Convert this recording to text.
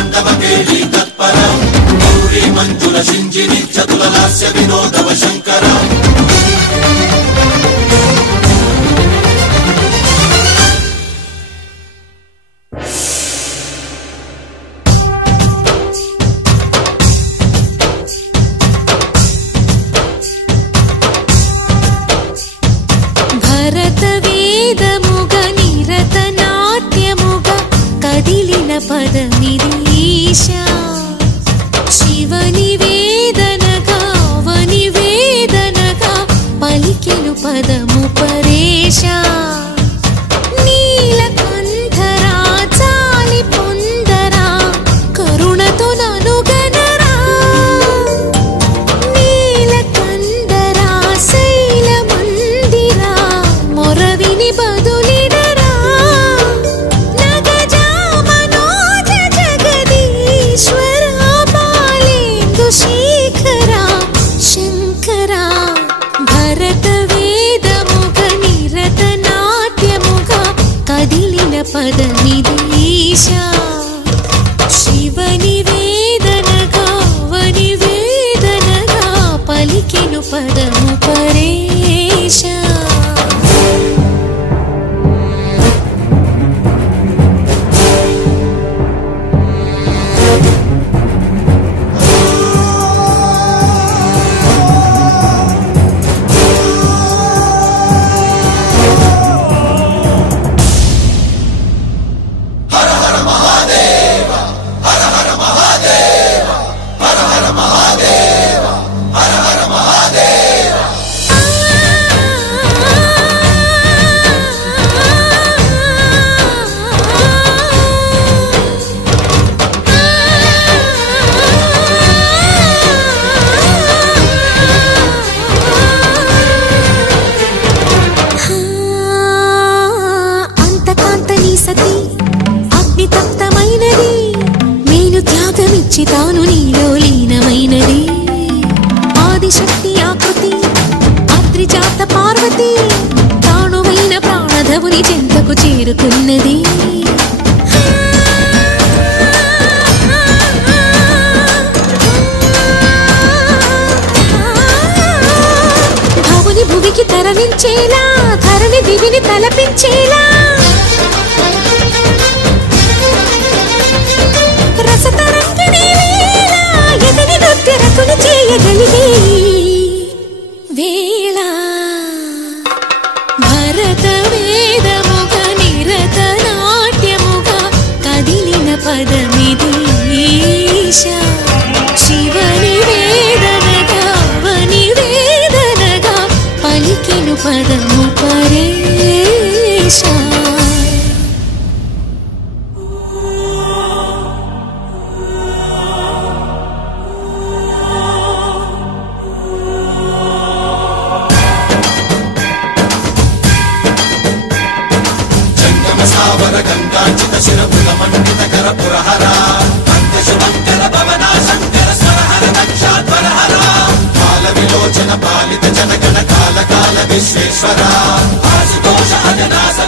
ताण्डव केली तत्पर गौरी मंजुल शिंजिनी चतुल लास्य विनोदव शंकर पदमिदीशा शिवनिवेदनगा वनिवेदनगा पलिकेनु पदमु परेशा नीलकंठरा चालि पोंदरा करुणतो ननुगनरा नीलकंठरा शैलमंदिरा मोरविनि बदुलिडरा शेखरा शंकरा भरत वेद मुग निरत नाट्य मुग कदिलिन पदमिदीशा शिवनि वेदनगा वनिवेदनगा पलिकेनु पदमु परेशा తాను నీలో లీనమైనది ఆదిశక్తి ఆకృతి ఆత్రిజాత పార్వతి తానువైన ప్రాణధవుని చెంతకు చేరుకున్నది భవుని భువికి తరలించేలా ధరణి దివిని తలపించేలా వేళ భరత వేద ముగ నిరత నాట్యముగ కదిలిన పదమిదీశా శివని వేదనగా వనివేదనగా పలికెను పదము పరేశా गंगाचित शिरभुज मंडित कर पुरहरा अंत शुभंकर भवना शंकर स्वरहर दक्षाध्वरहरा काल विलोचन पालित जनगण काल काल विश्वेश्वरा आशुतोष अजनास